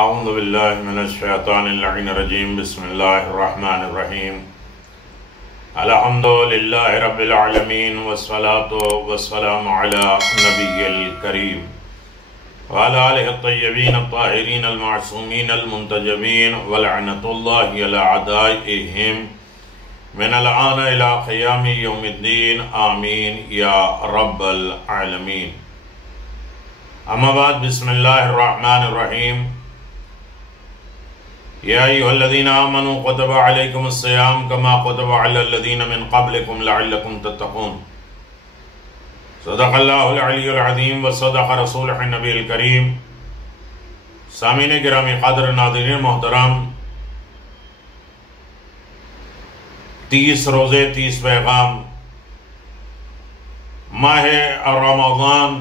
اعوذ باللہ من الشیطان اللعین الرجیم بسم اللہ الرحمن الرحیم الحمد للہ رب العالمین والصلاة والسلام علی نبی الکریم وعلی آلہ الطیبین الطاہرین المعصومین المنتجبین ولعنت اللہ علی اعدائہم من الآن الى قیام یوم الدین آمین یا رب العالمین. اما بعد بسم اللہ الرحمن الرحیم. یا ایہا الذین آمنوا کتب علیکم الصیام کما کتب علی الذین من قبلکم لعلکم تتقون. صدق اللہ العلی العظیم وصدق رسولہ النبی الکریم. سامعین گرامی قدر، ناظرین محترم، 30 روزے 30 پیغام ماہ رمضان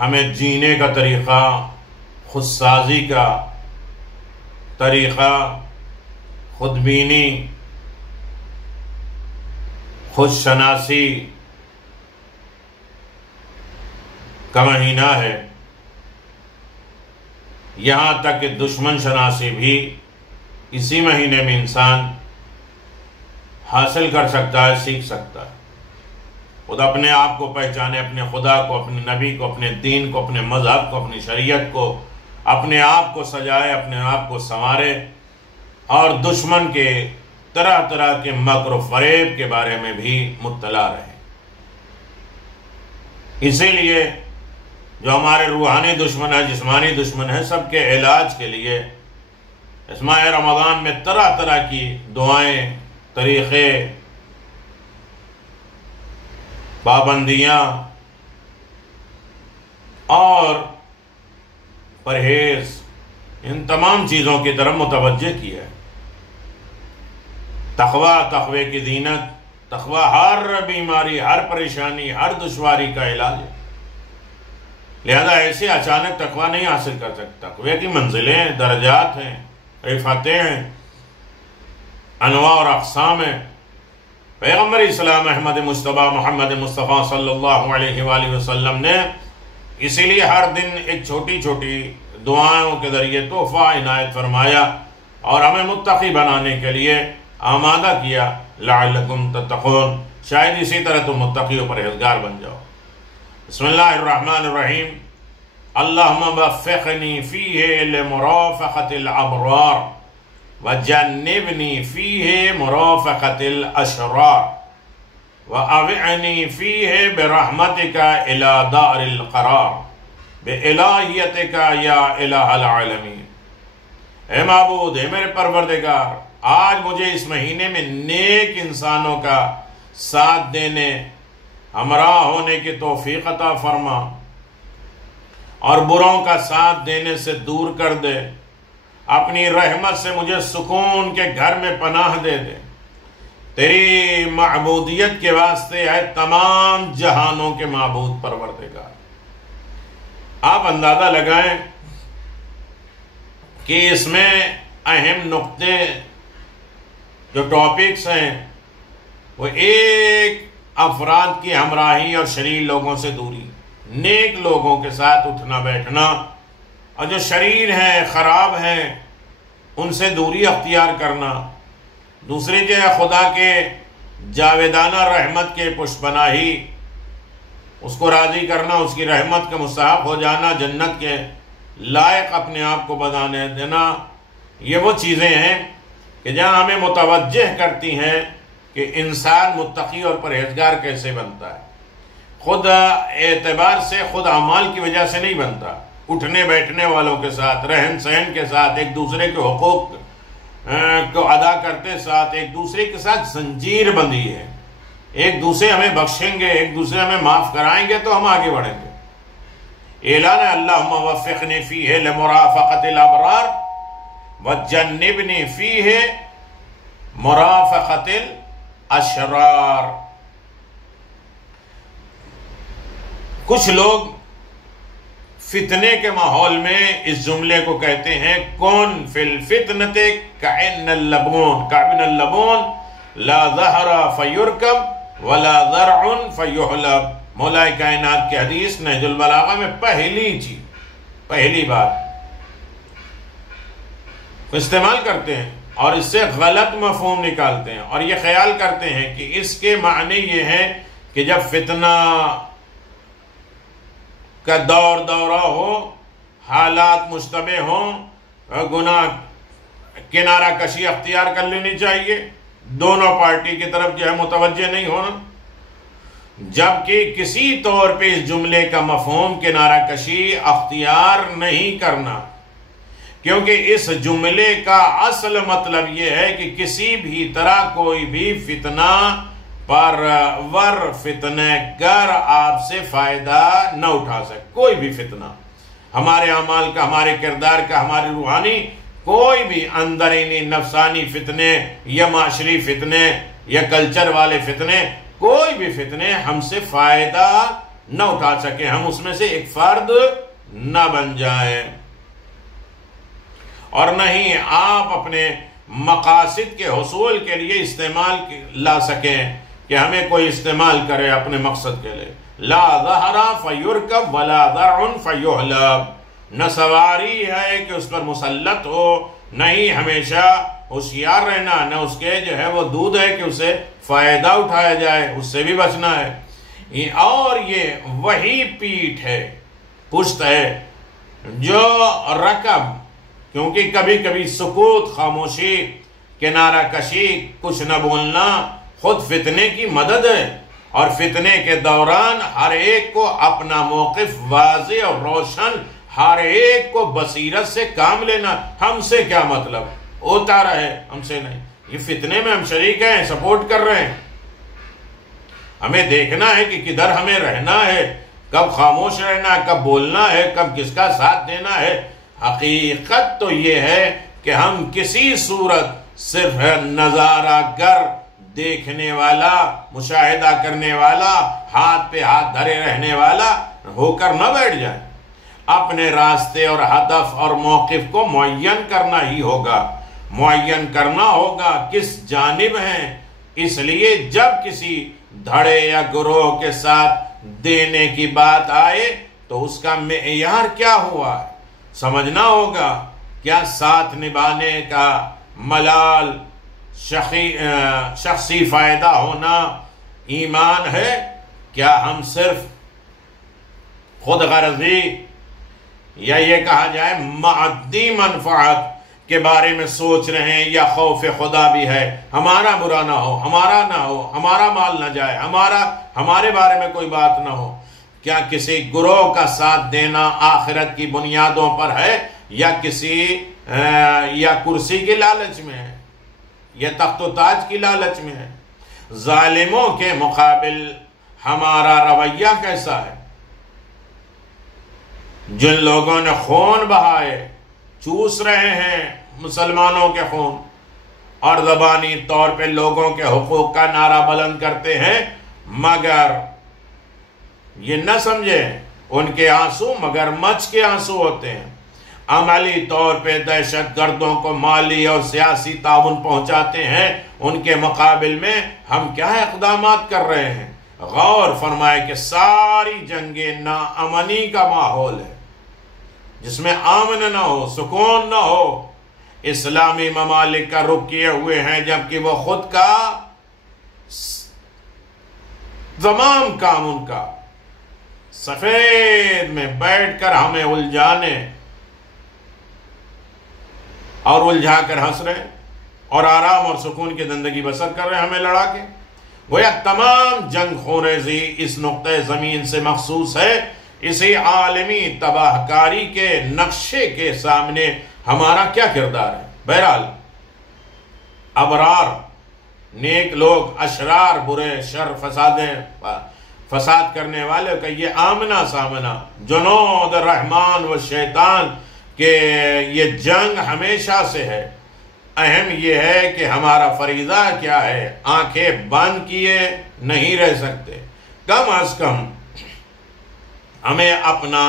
ہمیں جینے کا طریقہ، خود سازی کا طریقہ، خود بینی، خود شناسی کا مہینہ ہے. یہاں تک کہ دشمن شناسی بھی اسی مہینے میں انسان حاصل کر سکتا ہے، سیکھ سکتا ہے. خود اپنے آپ کو پہچانے، اپنے خدا کو، اپنے نبی کو، اپنے دین کو، اپنے مذہب کو، اپنی شریعت کو، اپنے آپ کو سجائے، اپنے آپ کو سنوارے، اور دشمن کے طرح طرح کے مکر و فریب کے بارے میں بھی مطلع رہے. اسی لیے جو ہمارے روحانی دشمن ہے، جسمانی دشمن ہے، سب کے علاج کے لیے اس ماہ رمضان میں طرح طرح کی دعائیں، طریقے، پابندیاں اور پرہیز، ان تمام چیزوں کی طرف متوجہ کیا ہے. تقوی کی زینت، تقوی ہر بیماری، ہر پریشانی، ہر دشواری کا علاج ہے. لہذا ایسے اچانک تقوی نہیں حاصل کر سکتا. تقوی کی منزلیں، درجات ہیں، رفعتیں ہیں، انواع اور اقسام ہیں. پیغمبر اسلام احمد مصطفیٰ محمد مصطفیٰ صلی اللہ علیہ وآلہ وسلم نے اسی لیے ہر دن ایک چھوٹی چھوٹی دعاؤں کے ذریعے تحفہ عنایت فرمایا اور ہمیں متقی بنانے کے لیے آمادہ کیا. لعلکم تتقون، شاید اسی طرح تم متقی و پرہیزگار بن جاؤ. بسم اللہ الرحمن الرحیم. اللہم وفقنی فیہ لمرافقۃ الابرار وجنبنی فیہ مرافقۃ الاشرار وأوعنی فیہ برحمتک الی دار القرار بِإِلَٰهِيَتِكَ یا الہ العالمین. اے معبود، اے میرے پروردگار، آج مجھے اس مہینے میں نیک انسانوں کا ساتھ دینے، ہمراہ ہونے کی توفیق عطا فرما، اور بروں کا ساتھ دینے سے دور کر دے. اپنی رحمت سے مجھے سکون کے گھر میں پناہ دے دے. تیری معبودیت کے واسطے ہے تمام جہانوں کے معبود پروردگار. آپ اندازہ لگائیں کہ اس میں اہم نقطے جو ٹاپکس ہیں وہ ایک، افراد کی ہمراہی اور شریر لوگوں سے دوری، نیک لوگوں کے ساتھ اٹھنا بیٹھنا، اور جو شریر ہیں، خراب ہیں، ان سے دوری اختیار کرنا. دوسری جو ہے خدا کے جاویدانہ رحمت کے پشت پناہی، اس کو راضی کرنا، اس کی رحمت کا مستحق ہو جانا، جنت کے لائق اپنے آپ کو بنانے دینا. یہ وہ چیزیں ہیں کہ جہاں ہمیں متوجہ کرتی ہیں کہ انسان متقی اور پرہیزگار کیسے بنتا ہے. خود اعتبار سے، خود اعمال کی وجہ سے نہیں بنتا. اٹھنے بیٹھنے والوں کے ساتھ، رہن سہن کے ساتھ، ایک دوسرے کے حقوق کو ادا کرتے ساتھ، ایک دوسرے کے ساتھ زنجیر بندی ہے. ایک دوسرے ہمیں بخشیں گے، ایک دوسرے ہمیں معاف کرائیں گے تو ہم آگے بڑھیں گے. اعلان اللہم وفقنی فیہ لمرافقۃ الابرار وجنبنی فیہ مرافقۃ الاشرار. کچھ لوگ فتنے کے ماحول میں اس جملے کو کہتے ہیں، کون فی الفتنۃ کعن اللبون لا ظہر فیرکب ولا ذرع فیحلب. مولا کائنات کی حدیث نہج البلاغہ میں پہلی بات استعمال کرتے ہیں اور اس سے غلط مفہوم نکالتے ہیں، اور یہ خیال کرتے ہیں کہ اس کے معنی یہ ہے کہ جب فتنہ کا دورہ ہو، حالات مشتبہ ہوں، گناہ کنارہ کشی اختیار کر لینی چاہیے، دونوں پارٹی کی طرف جو ہے متوجہ نہیں ہونا، جبکہ کسی طور پہ اس جملے کا مفہوم کنارہ کشی اختیار نہیں کرنا، کیونکہ اس جملے کا اصل مطلب یہ ہے کہ کسی بھی طرح کوئی بھی فتنہ پرور فتنہ گر آپ سے فائدہ نہ اٹھا سکے، کوئی بھی فتنہ، ہمارے اعمال کا، ہمارے کردار کا، ہماری روحانی کوئی بھی اندرینی نفسانی فتنے یا معاشری فتنے یا کلچر والے فتنے، کوئی بھی فتنے ہم سے فائدہ نہ اٹھا سکے، ہم اس میں سے ایک فرد نہ بن جائیں، اور نہیں آپ اپنے مقاصد کے حصول کے لیے استعمال لا سکیں کہ ہمیں کوئی استعمال کرے اپنے مقصد کے لیے۔ لا ظہر فیرکب ولا ذرع فیحلب، نہ سواری ہے کہ اس پر مسلط ہو، نہیں ہمیشہ ہوشیار رہنا، نہ اس کے جو ہے وہ دودھ ہے کہ اسے فائدہ اٹھایا جائے، اس سے بھی بچنا ہے۔ اور یہ وہی پیٹھ ہے، پشت ہے، جو رکب، کیونکہ کبھی کبھی سکوت، خاموشی، کنارہ کشی، کچھ نہ بولنا خود فتنے کی مدد ہے، اور فتنے کے دوران ہر ایک کو اپنا موقف واضح اور روشن، ہر ایک کو بصیرت سے کام لینا۔ ہم سے کیا مطلب، ہوتا رہے، ہم سے نہیں، یہ فتنے میں ہم شریک ہیں، سپورٹ کر رہے ہیں، ہمیں دیکھنا ہے کہ کدھر ہمیں رہنا ہے، کب خاموش رہنا ہے، کب بولنا ہے، کب کس کا ساتھ دینا ہے۔ حقیقت تو یہ ہے کہ ہم کسی صورت صرف نظارہ گر، دیکھنے والا، مشاہدہ کرنے والا، ہاتھ پہ ہاتھ دھرے رہنے والا ہو کر نہ بیٹھ جائیں، اپنے راستے اور ہدف اور موقف کو معین کرنا ہی ہوگا، معین کرنا ہوگا کس جانب ہیں۔ اس لیے جب کسی دھڑے یا گروہ کے ساتھ دینے کی بات آئے تو اس کا معیار کیا ہوا ہے سمجھنا ہوگا۔ کیا ساتھ نبھانے کا ملال، شخصی فائدہ ہونا ایمان ہے؟ کیا ہم صرف خود غرضی یا یہ کہا جائے معدی منفعت کے بارے میں سوچ رہے ہیں، یا خوف خدا بھی ہے ہمارا برا نہ ہو، ہمارا نہ ہو، ہمارا مال نہ جائے، ہمارے بارے میں کوئی بات نہ ہو؟ کیا کسی گروہ کا ساتھ دینا آخرت کی بنیادوں پر ہے، یا یا کرسی کی لالچ میں ہے، یا تخت و تاج کی لالچ میں ہے؟ ظالموں کے مقابل ہمارا رویہ کیسا ہے؟ جن لوگوں نے خون بہائے، چوس رہے ہیں مسلمانوں کے خون، اور زبانی طور پہ لوگوں کے حقوق کا نعرہ بلند کرتے ہیں، مگر یہ نہ سمجھے ان کے آنسو مگر مچھ کے آنسو ہوتے ہیں، عملی طور پہ دہشت گردوں کو مالی اور سیاسی تعاون پہنچاتے ہیں، ان کے مقابل میں ہم کیا اقدامات کر رہے ہیں؟ غور فرمائے کہ ساری جنگیں ناامنی کا ماحول ہے، جس میں امن نہ ہو، سکون نہ ہو، اسلامی ممالک کا رخ کیے ہوئے ہیں، جبکہ وہ خود کا تمام کام ان کا سفید میں بیٹھ کر ہمیں الجھانے اور الجھا کر ہنس رہے، اور آرام اور سکون کی زندگی بسر کر رہے ہیں ہمیں لڑا کے۔ گویا تمام جنگ خونریزی اس نقطۂ زمین سے مخصوص ہے، اسی عالمی تباہ کاری کے نقشے کے سامنے ہمارا کیا کردار ہے؟ بہرحال ابرار، نیک لوگ، اشرار، برے، شر، فساد کرنے والے کا یہ آمنا سامنا، جنود الرحمن و شیطان کہ یہ جنگ ہمیشہ سے ہے۔ اہم یہ ہے کہ ہمارا فریضہ کیا ہے، آنکھیں بند کیے نہیں رہ سکتے، کم از کم ہمیں اپنا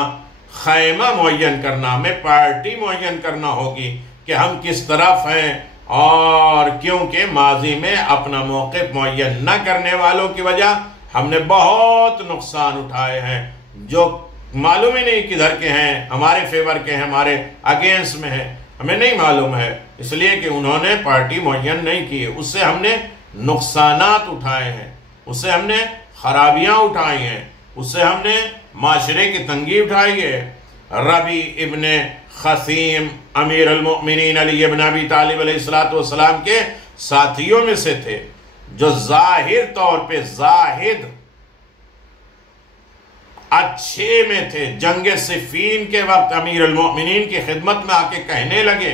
خیمہ معین کرنا، ہمیں پارٹی معین کرنا ہوگی کہ ہم کس طرف ہیں، اور کیونکہ ماضی میں اپنا موقف معین نہ کرنے والوں کی وجہ ہم نے بہت نقصان اٹھائے ہیں، جو معلوم ہی نہیں کدھر کے ہیں، ہمارے فیور کے ہیں، ہمارے اگینسٹ میں ہیں، ہمیں نہیں معلوم ہے، اس لیے کہ انہوں نے پارٹی معین نہیں کی، اس سے ہم نے نقصانات اٹھائے ہیں، اس سے ہم نے خرابیاں اٹھائی ہیں، اس سے ہم نے معاشرے کی تنگی اٹھائی ہے۔ ربی ابن خثیم امیر المؤمنین علی ابن ابی طالب علیہ السلام کے ساتھیوں میں سے تھے، جو ظاہر طور پہ زاہد اچھے میں تھے۔ جنگ صفین کے وقت امیر المؤمنین کی خدمت میں آ کے کہنے لگے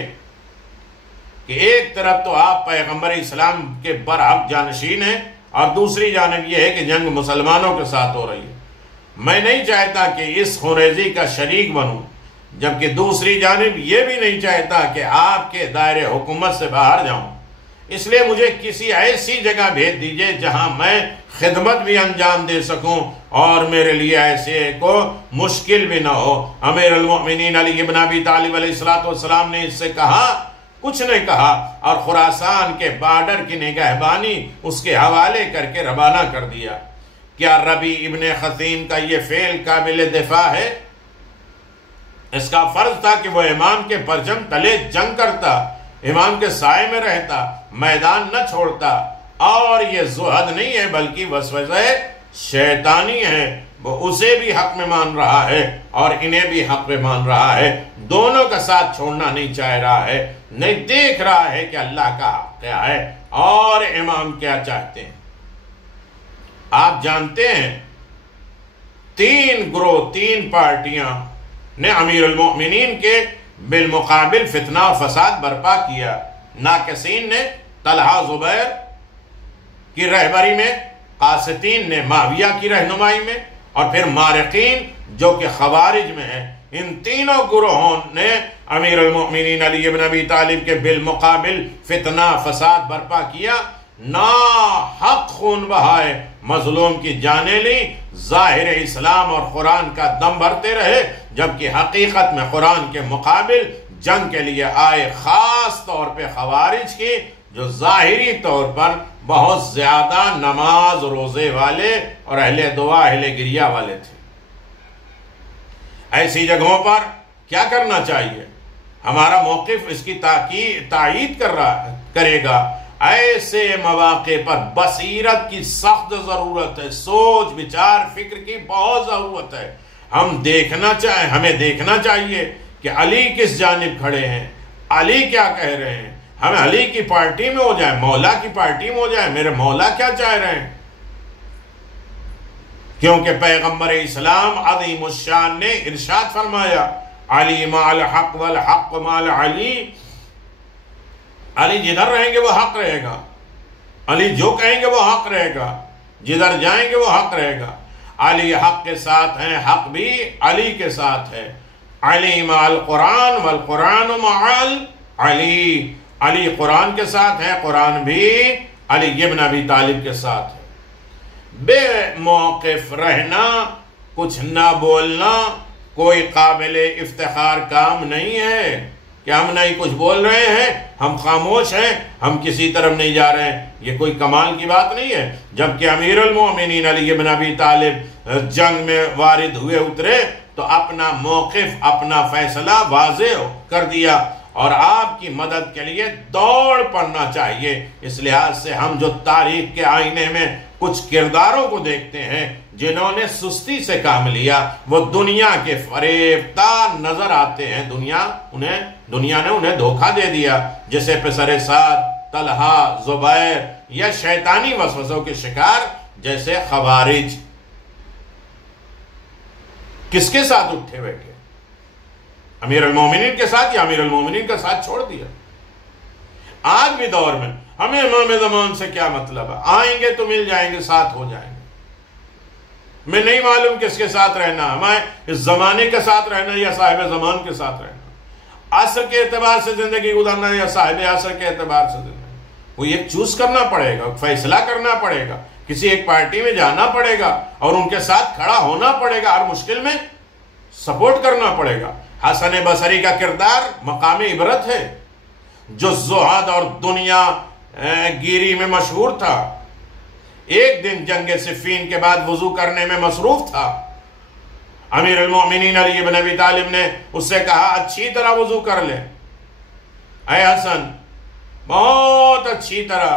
کہ ایک طرف تو آپ پیغمبر اسلام کے برحق جانشین ہیں، اور دوسری جانب یہ ہے کہ جنگ مسلمانوں کے ساتھ ہو رہی ہے، میں نہیں چاہتا کہ اس خونریزی کا شریک بنوں، جبکہ دوسری جانب یہ بھی نہیں چاہتا کہ آپ کے دائرے حکومت سے باہر جاؤں، اس لیے مجھے کسی ایسی جگہ بھیج دیجئے جہاں میں خدمت بھی انجام دے سکوں اور میرے لیے ایسے کو مشکل بھی نہ ہو۔ امیر المؤمنین علی ابن ابی طالب علیہ السلام نے اس سے کہا، کچھ نہیں کہا، اور خراسان کے بارڈر کی نگہبانی اس کے حوالے کر کے روانہ کر دیا۔ کیا ربی ابن خثیم کا یہ فعل قابل دفاع ہے؟ اس کا فرض تھا کہ وہ امام کے پرچم تلے جنگ کرتا، امام کے سائے میں رہتا، میدان نہ چھوڑتا، اور یہ زہد نہیں ہے بلکہ وسوسہ شیطانی ہے۔ وہ اسے بھی حق میں مان رہا ہے اور انہیں بھی حق میں مان رہا ہے، دونوں کا ساتھ چھوڑنا نہیں چاہ رہا ہے، نہیں دیکھ رہا ہے کہ اللہ کا حق کیا ہے اور امام کیا چاہتے ہیں۔ آپ جانتے ہیں 3 گروہ، 3 پارٹیاں نے امیر المؤمنین کے بالمقابل فتنہ و فساد برپا کیا۔ ناقصین نے طلحہ زبیر کی رہبری میں، قاسطین نے معاویہ کی رہنمائی میں، اور پھر مارقین جو کہ خوارج میں ہیں، ان تینوں گروہوں نے امیر المؤمنین علی ابن ابی طالب کے بالمقابل فتنہ فساد برپا کیا، ناحق خون بہائے، مظلوم کی جانیں لی، ظاہر اسلام اور قرآن کا دم بھرتے رہے، جبکہ حقیقت میں قرآن کے مقابل جنگ کے لیے آئے، خاص طور پہ خوارج کی، جو ظاہری طور پر بہت زیادہ نماز روزے والے اور اہل دعا اہل گریہ والے تھے۔ ایسی جگہوں پر کیا کرنا چاہیے؟ ہمارا موقف اس کی تائید کرے گا۔ ایسے مواقع پر بصیرت کی سخت ضرورت ہے، سوچ بچار فکر کی بہت ضرورت ہے۔ ہمیں دیکھنا چاہیے کہ علی کس جانب کھڑے ہیں، علی کیا کہہ رہے ہیں، ہمیں علی کی پارٹی میں ہو جائے، مولا کی پارٹی میں ہو جائے، میرے مولا کیا چاہ رہے ہیں، کیونکہ پیغمبر اسلام عظیم الشان نے ارشاد فرمایا، علی مع الحق والحق مع علی، علی جدھر رہیں گے وہ حق رہے گا، علی جو کہیں گے وہ حق رہے گا، جدھر جائیں گے وہ حق رہے گا۔ علی حق کے ساتھ ہیں، حق بھی علی کے ساتھ ہے۔ علی مع القرآن والقرآن مع علی، علی قرآن کے ساتھ ہے، قرآن بھی علی ابن ابی طالب کے ساتھ ہے۔ بے موقف رہنا، کچھ نہ بولنا کوئی قابل افتخار کام نہیں ہے کہ ہم نہیں کچھ بول رہے ہیں، ہم خاموش ہیں، ہم کسی طرف نہیں جا رہے ہیں، یہ کوئی کمال کی بات نہیں ہے۔ جبکہ امیر المؤمنین علی ابن ابی طالب جنگ میں وارد ہوئے اترے تو اپنا موقف، اپنا فیصلہ واضح کر دیا، اور آپ کی مدد کے لیے دوڑ پڑنا چاہیے۔ اس لحاظ سے ہم جو تاریخ کے آئینے میں کچھ کرداروں کو دیکھتے ہیں جنہوں نے سستی سے کام لیا، وہ دنیا کے فریبتار نظر آتے ہیں، دنیا نے انہیں دھوکہ دے دیا، جیسے پسر سعد، طلحہ، زبیر، یا شیطانی وسوسوں کے شکار جیسے خوارج۔ کس کے ساتھ اٹھے بیٹھے؟ امیر المومنین کے ساتھ، یا امیر المومنین کا ساتھ چھوڑ دیا؟ آج بھی دور میں ہمیں امام زمان سے کیا مطلب ہے، آئیں گے تو مل جائیں گے، ساتھ ہو جائیں گے، میں نہیں معلوم کس کے ساتھ رہنا، ہمیں اس زمانے کے ساتھ رہنا یا صاحب زمان کے ساتھ رہنا، عصر کے اعتبار سے زندگی گزارنا یا صاحب عصر کے اعتبار سے زندگی، وہ ایک چوز کرنا پڑے گا، فیصلہ کرنا پڑے گا، کسی ایک پارٹی میں جانا پڑے گا اور ان کے ساتھ کھڑا ہونا پڑے گا، ہر مشکل میں سپورٹ کرنا پڑے گا۔ حسن بصری کا کردار مقام عبرت ہے، جو زہد اور دنیا گیری میں مشہور تھا، ایک دن جنگ صفین کے بعد وضو کرنے میں مصروف تھا۔ امیر المؤمنین علی بن ابی طالب نے اس سے کہا اچھی طرح وضو کر لے، اے حسن بہت اچھی طرح،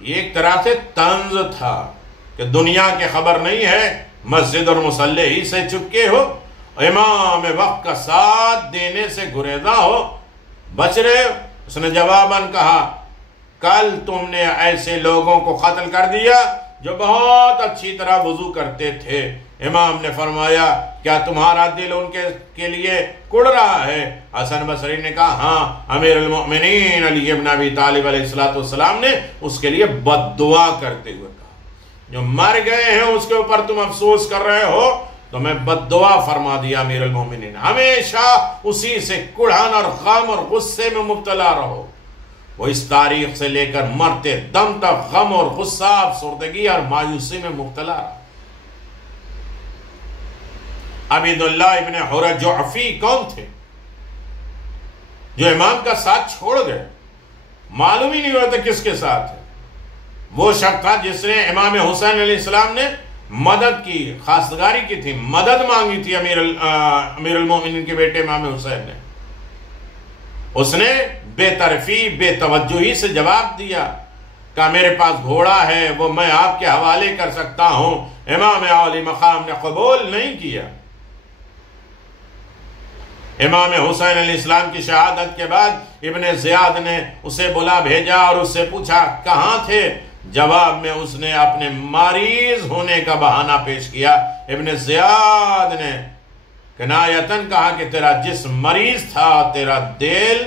یہ ایک طرح سے طنز تھا کہ دنیا کی خبر نہیں ہے، مسجد اور مصلی ہی سے چپکے ہو، امام وقت کا ساتھ دینے سے گریزاں ہو، بچ رہے ہو۔ اس نے جواباً کہا کل تم نے ایسے لوگوں کو قتل کر دیا جو بہت اچھی طرح وضو کرتے تھے۔ امام نے فرمایا کیا تمہارا دل ان کے لیے کڑ رہا ہے؟ حسن بصری نے کہا ہاں، امیر المؤمنین علی ابن ابی طالب علیہ السلام نے اس کے لیے بد دعا کرتے ہوئے کہا جو مر گئے ہیں اس کے اوپر تم افسوس کر رہے ہو، تو میں بد دعا فرما دیا امیر المومنین، ہمیشہ اسی سے کڑھن اور غم اور غصے میں مبتلا رہو۔ وہ اس تاریخ سے لے کر مرتے دم تک غم اور غصہ، افسردگی اور مایوسی میں مبتلا رہا۔ عبیداللہ ابن حرہ جعفی کون تھے جو امام کا ساتھ چھوڑ گئے؟ معلوم ہی نہیں ہوتا کس کے ساتھ ہے۔ وہ شخص تھا جس نے امام حسین علیہ السلام نے مدد کی، خواستگاری کی تھی، مدد مانگی تھی امیر المومنین کے بیٹے امام حسین نے۔ اس نے بے طرفی، بے توجہی سے جواب دیا کہ میرے پاس گھوڑا ہے، وہ میں آپ کے حوالے کر سکتا ہوں۔ امام عالی مقام نے قبول نہیں کیا۔ امام حسین علیہ السلام کی شہادت کے بعد ابن زیاد نے اسے بلا بھیجا اور اس سے پوچھا کہاں تھے؟ جواب میں اس نے اپنے مریض ہونے کا بہانہ پیش کیا۔ ابن زیاد نے کنایتاً کہا کہ تیرا جسم مریض تھا، تیرا دل۔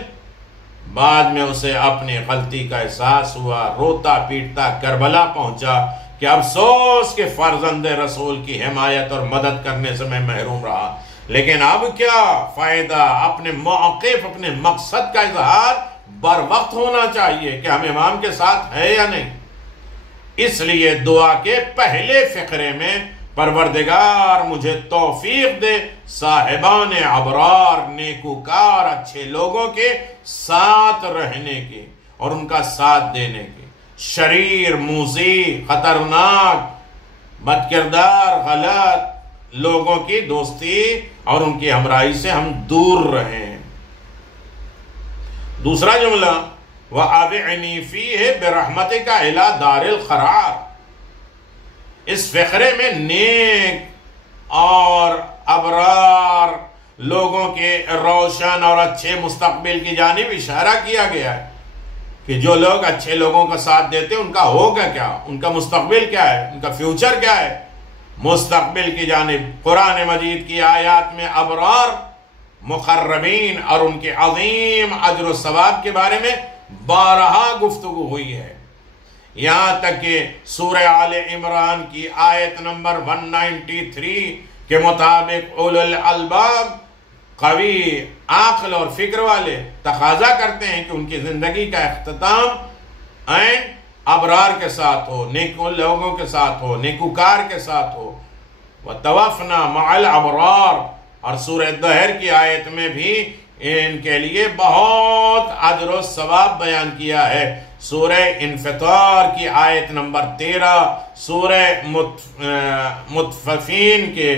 بعد میں اسے اپنی غلطی کا احساس ہوا، روتا پیٹتا کربلا پہنچا کہ افسوس کہ فرزند رسول کی حمایت اور مدد کرنے سے میں محروم رہا، لیکن اب کیا فائدہ؟ اپنے موقف، اپنے مقصد کا اظہار بر وقت ہونا چاہیے کہ ہم امام کے ساتھ ہے یا نہیں۔ اس لیے دعا کے پہلے فقرے میں پروردگار مجھے توفیق دے صاحبان ابرار، نیکوکار، اچھے لوگوں کے ساتھ رہنے کی اور ان کا ساتھ دینے کی، شریر، موذی، خطرناک، بدکردار، غلط لوگوں کی دوستی اور ان کی ہمراہی سے ہم دور رہیں۔ دوسرا جملہ وَأَبِعْنِي فِيهِ بِرَحْمَتِكَ إِلَى دَارِ الْقَرَارِ، اس فقرے میں نیک اور ابرار لوگوں کے روشن اور اچھے مستقبل کی جانب اشارہ کیا گیا ہے کہ جو لوگ اچھے لوگوں کا ساتھ دیتے ہیں ان کا ہوگا کیا، ان کا مستقبل کیا ہے، ان کا فیوچر کیا ہے۔ مستقبل کی جانب قرآن مجید کی آیات میں ابرار، مقربین اور ان کے عظیم اجر و ثواب کے بارے میں بارہا گفتگو ہوئی ہے، یہاں تک کہ سورہ آل عمران کی آیت نمبر 193 کے مطابق اولو الالباب، قوی عقل اور فکر والے تقاضا کرتے ہیں کہ ان کی زندگی کا اختتام ابرار کے ساتھ ہو، نیکو لوگوں کے ساتھ ہو، نیکوکار کے ساتھ ہو۔ وَتَوَفْنَا مَعَ الْأَبْرَارِ، اور سورہ دہر کی آیت میں بھی ان کے لیے بہت اجر و ثواب بیان کیا ہے۔ سورہ انفطار کی آیت نمبر 13، سورہ مطففین کے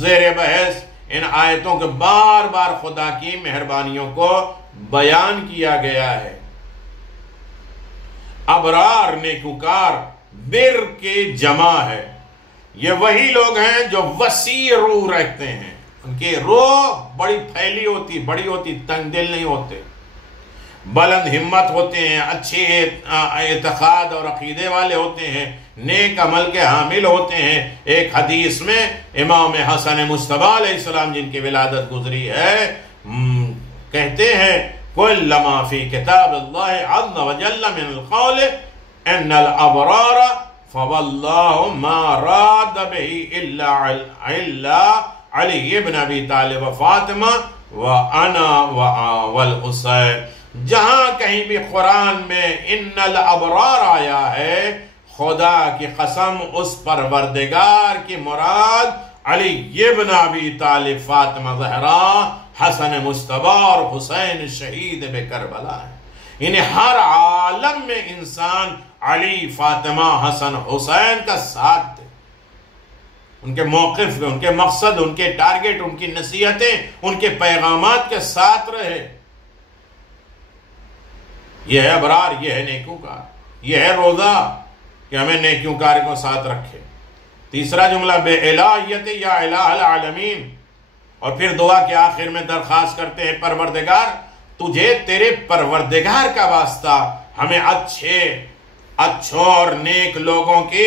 زیر بحث ان آیتوں کے بار بار خدا کی مہربانیوں کو بیان کیا گیا ہے۔ ابرار، نیکوکار، بر کی جمع ہے۔ یہ وہی لوگ ہیں جو وسیع روح رکھتے ہیں، ان کی روح بڑی پھیلی ہوتی، بڑی ہوتی، تنگ دل نہیں ہوتے، بلند ہمت ہوتے ہیں، اچھے اعتقاد اور عقیدے والے ہوتے ہیں، نیک عمل کے حامل ہوتے ہیں۔ ایک حدیث میں امام حسن مصطفیٰ علیہ السلام جن کی ولادت گزری ہے کہتے ہیں کل ما فی کتاب اللہ عز وجل من القول ان الابرار فواللہ ما راد به الا علی ابن ابی طالب و فاطمہ وانا والحسین۔ جہاں کہیں بھی قرآن میں ان الابرار آیا ہے، خدا کی قسم اس پروردگار کی مراد علی ابن ابی طالب، فاطمہ زہرا، حسن مصطفیٰ اور حسین شہید بے کربلا ہے۔ یعنی ہر عالم میں انسان علی، فاطمہ، حسن، حسین کا ساتھ دے، ان کے موقف میں، ان کے مقصد، ان کے ٹارگٹ، ان کی نصیحتیں، ان کے پیغامات کے ساتھ رہے۔ یہ ہے ابرار، یہ ہے نیکوکار، یہ ہے روزہ کہ ہمیں نیکوکار کو ساتھ رکھے۔ تیسرا جملہ بے الہیت یا الہ العالمین، اور پھر دعا کے آخر میں درخواست کرتے ہیں پروردگار تجھے تیرے پروردگار کا واسطہ ہمیں اچھوں اور نیک لوگوں کے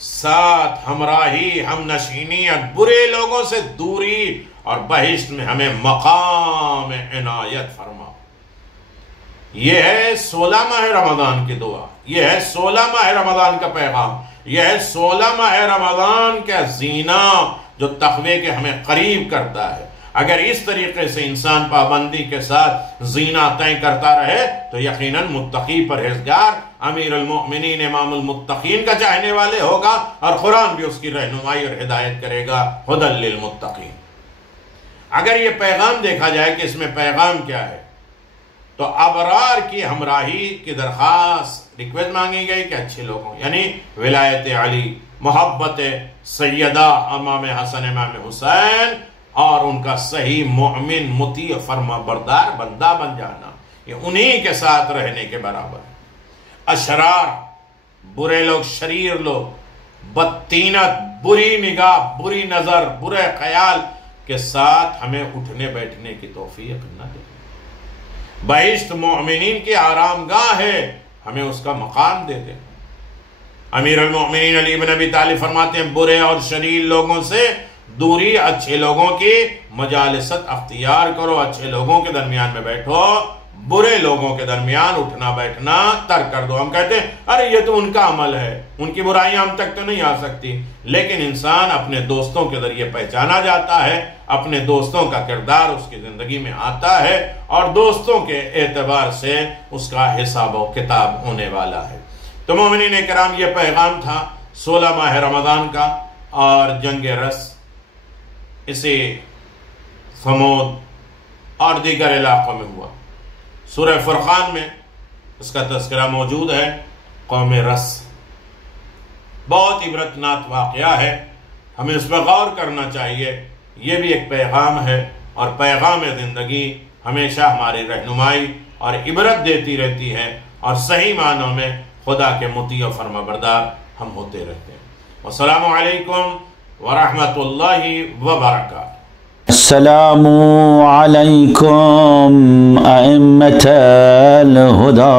ساتھ ہمراہی، ہم نشینی اور برے لوگوں سے دوری، اور بہشت میں ہمیں مقام عنایت فرما۔ یہ ہے 16 ماہ رمضان کی دعا، یہ ہے 16 ماہ رمضان کا پیغام، یہ ہے 16 ماہ رمضان کا زینہ جو تقوی کے ہمیں قریب کرتا ہے۔ اگر اس طریقے سے انسان پابندی کے ساتھ زینہ طے کرتا رہے تو یقیناً متقی پرہیزگار امیر المؤمنین امام المتقین کا چاہنے والے ہوگا، اور قرآن بھی اس کی رہنمائی اور ہدایت کرے گا، ھدی للمتقین۔ اگر یہ پیغام دیکھا جائے کہ اس میں پیغام کیا ہے، تو ابرار کی ہمراہی کی درخواست، ریکویسٹ مانگی گئی کہ اچھے لوگوں یعنی ولایت علی، محبت سیدہ امام حسن امام حسین، اور ان کا صحیح مؤمن مطیع فرما بردار بندہ بن جانا، یہ انہی کے ساتھ رہنے کے برابر ہے۔ اشرار، برے لوگ، شریر لوگ، بدطینت، بری نگاہ، بری نظر، برے خیال کے ساتھ ہمیں اٹھنے بیٹھنے کی توفیق نہ دے۔ بہشت مومنین کی آرام گاہ ہے، ہمیں اس کا مقام دے دے۔ امیر المؤمنین علی بن ابی طالب فرماتے ہیں برے اور شریر لوگوں سے دوری، اچھے لوگوں کی مجالست اختیار کرو، اچھے لوگوں کے درمیان میں بیٹھو، برے لوگوں کے درمیان اٹھنا بیٹھنا ترک کر دو۔ ہم کہتے ہیں ارے یہ تو ان کا عمل ہے، ان کی برائیاں ہم تک تو نہیں آ سکتی، لیکن انسان اپنے دوستوں کے ذریعے پہچانا جاتا ہے، اپنے دوستوں کا کردار اس کی زندگی میں آتا ہے، اور دوستوں کے اعتبار سے اس کا حساب و کتاب ہونے والا ہے۔ تو مومنین کرام، یہ پیغام تھا 16 ماہ رمضان کا، اور جنگ رس اسی ثمود اور دیگر علاقوں میں ہوا۔ سورہ فرقان میں اس کا تذکرہ موجود ہے۔ قوم رس بہت عبرتناک واقعہ ہے، ہمیں اس پر غور کرنا چاہیے۔ یہ بھی ایک پیغام ہے، اور پیغام زندگی ہمیشہ ہماری رہنمائی اور عبرت دیتی رہتی ہے، اور صحیح معنوں میں خدا کے مطیع و فرما بردار ہم ہوتے رہتے ہیں۔ والسلام علیکم ورحمۃ اللہ وبرکاتہ۔ السلام علیکم ائمة الہدی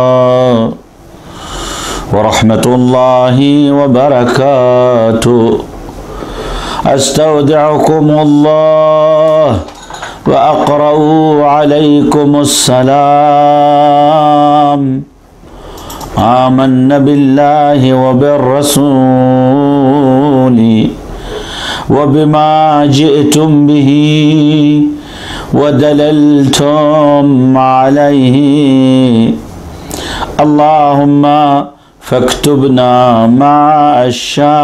ورحمۃ اللہ وبرکاتہ۔ استودعکم اللہ واقرأ علیکم السلام۔ آمنا باللہ وبالرسول وبما جئتم به ودللتم عليه، اللهم فاكتبنا مع الشاهدين۔